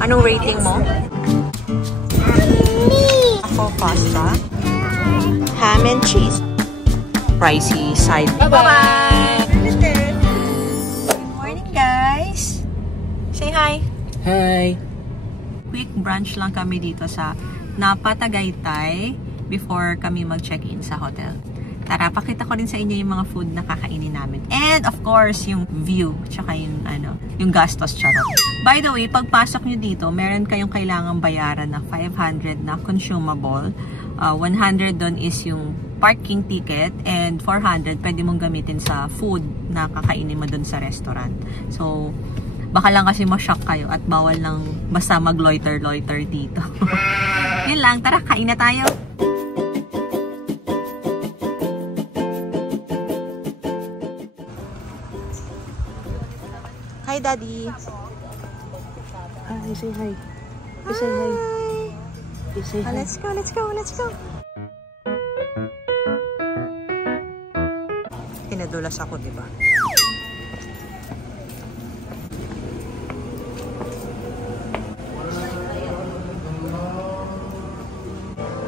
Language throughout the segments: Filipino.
Anong rating mo? Ako, pasta. Ham and cheese. Pricey side. Bye-bye! Good morning, guys! Say hi! Hi! Quick brunch lang kami dito sa Napa, Tagaytay before kami mag-check-in sa hotel. Tara, pakita ko rin sa inyo yung mga food na kakainin namin. And of course, yung view, tsaka yung, yung gastos, charot. By the way, pagpasok nyo dito, meron kayong kailangang bayaran na 500 na consumable. 100 doon is yung parking ticket, and 400 pwede mong gamitin sa food na kakainin mo doon sa restaurant. So, baka lang kasi ma-shock kayo at bawal lang basta mag-loiter-loiter dito. Yun lang, tara, kain na tayo! Hi, Daddy! Hi, say hi! Say hi! Say hi! Let's go, let's go, let's go! Pinadulas ako, diba?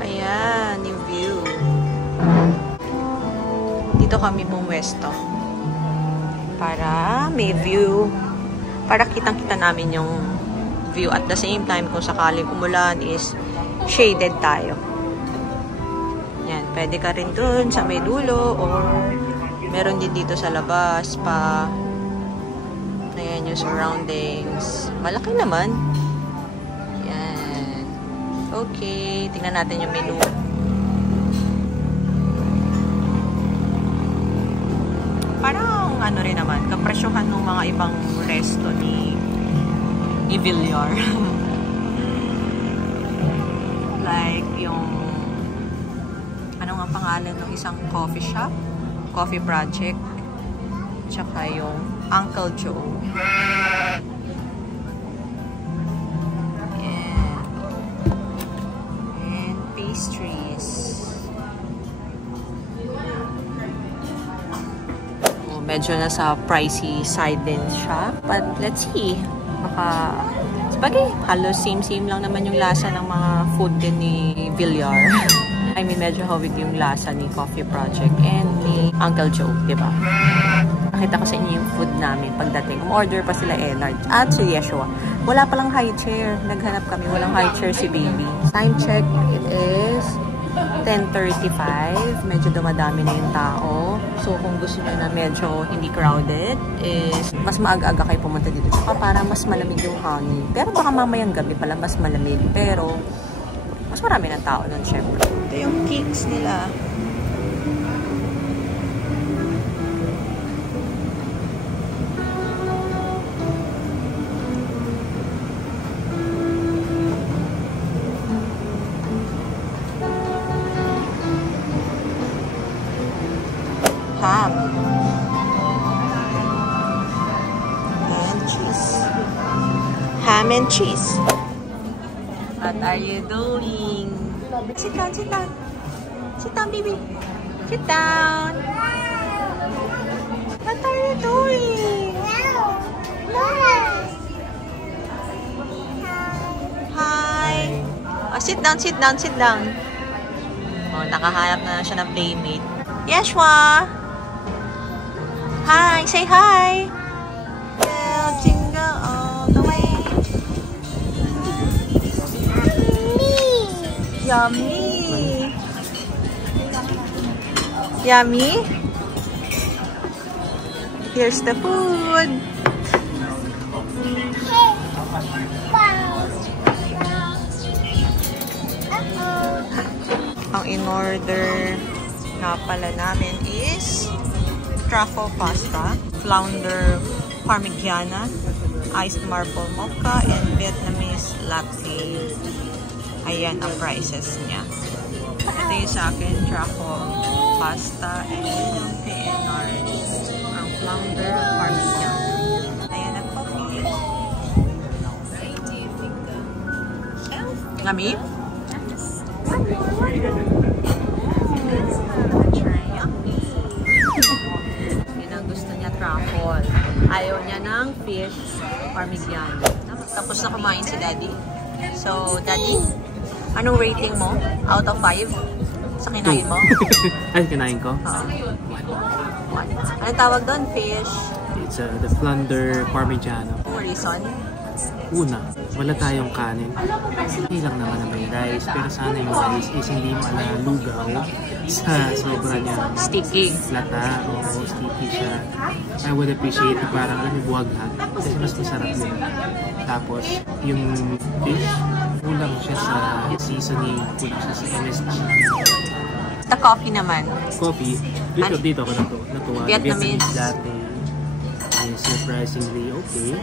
Ayan, yung view. Dito kami pumwesto. Para may view. Para kitang-kita namin yung view. At the same time, kung sakaling umulan is shaded tayo. Yan, pwede ka rin dun sa may dulo or meron din dito sa labas pa. Ayan yung surroundings. Malaki naman. Yan. Okay, tingnan natin yung menu. Parang ano rin naman, kapresyohan ng mga ibang resto ni Villar. Like yung ano nga pangalan ng isang coffee shop? Coffee Project, tsaka yung Uncle Joe. And pastries. Oh, medyo nasa pricey side din siya. But let's see. Baka, sabagay, halos same-same lang naman yung lasa ng mga food din ni Villar. I mean, medyo hawig yung lasa ni Coffee Project and ni Uncle Joe, diba? Nakita ko sa inyo yung food namin pagdating. Umorder pa sila Ellard at si Yeshua. Wala palang high chair. Naghanap kami. Walang high chair si baby. Time check, it is 10:35. Medyo dumadami na yung tao. So, kung gusto nyo na medyo hindi crowded, is mas maaga-aga kayo pumunta dito. Tsaka para mas malamig yung hangin. Pero baka mamayang gabi pala mas malamig. Pero, mas marami ng tao nun, syempre. Ito yung cakes nila. Ham. And cheese. Ham and cheese. What are you doing? Sit down, sit down. Sit down, baby. Sit down. What are you doing? Hi. Oh, sit down, sit down, sit down. Oh, nakahanap na siya ng playmate. Yeshua. Hi, say hi. Jingle all the way. Yummy! Yummy? Here's the food. Ang in-order na pala namin is truffle pasta, flounder parmigiana, iced marble mocha, and Vietnamese latte. Ayan ang prices niya. Ito yung sa akin, truffle pasta, and yung PNR, ang flounder parmigiana. Ayan ang coffee. Yummy? Yun ang gusto niya, truffle. Ayaw niya ng fish parmigiana. Tapos na kumain si Daddy. So, Daddy, anong rating mo out of 5 sa kinain mo? Ay, kinain ko? Oo. Ano tawag doon? Fish? It's the Flounder Parmigiano. Reason? Una, wala tayong kanin. Hindi lang naman na may rice, pero sana yung rice is hindi malalugaw sa sobra niya. Sticky. Lata, o sticky siya. I would appreciate it parang buwag-hag kasi mas masarap yun. Tapos, yung fish, kulang siya sa seasoning, kulang siya sa MSG. The coffee naman. Coffee, dito ako natuwa. Vietnamese latte is surprisingly okay.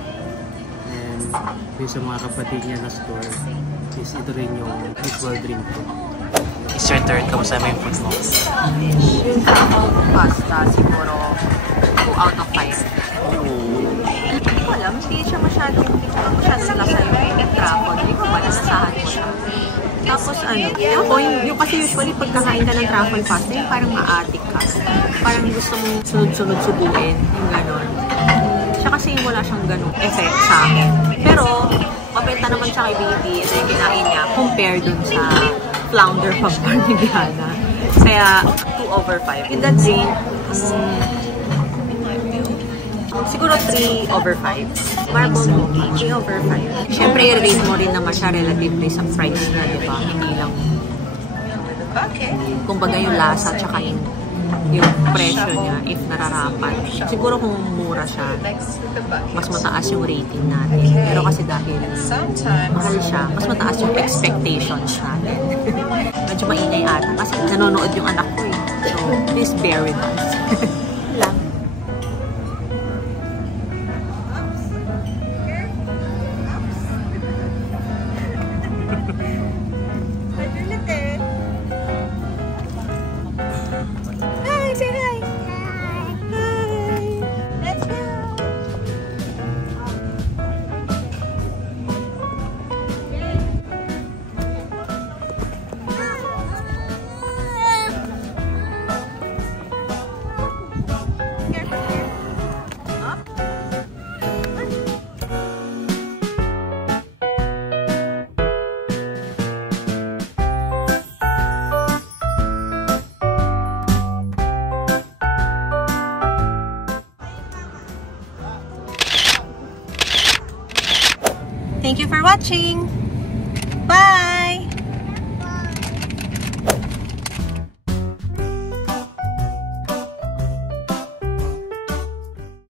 And yung sa mga kapatid niya na store, is ito rin yung usual drink ko. Is your third, kamusta mo yung food mo? Pasta, siguro 2 out of 5. Hindi ko alam, hindi siya masyadong lasa yung truffle. Hindi ko ba, nasasahan ko siya. Tapos yung kasi usually pagkakain ka ng truffle pasta, yung parang ma-addict ka. Parang gusto mong sunod-sunod subuin, yung gano'n. Siya kasi wala siyang ganong effect sa akin. Pero, mabenta naman siya kay baby, ito yung kinain niya, compare dun sa Flounder Parmigiana. Kaya, 2 over 5. In that drink, siguro 3 over 5. Marble Mocha, 3 over 5. Siyempre, i-rate mo rin naman siya relatively sa price na, di ba? Hindi lang, kumbaga yung lasa, tsaka yung presyo niya, if nararapat. Siguro kung mura siya, mas mataas yung rating natin. Pero kasi dahil mahal siya, mas mataas yung expectations natin. Medyo maingay ata kasi nanonood yung anak ko eh. So, please bear with us. Lang. Thank you for watching. Bye!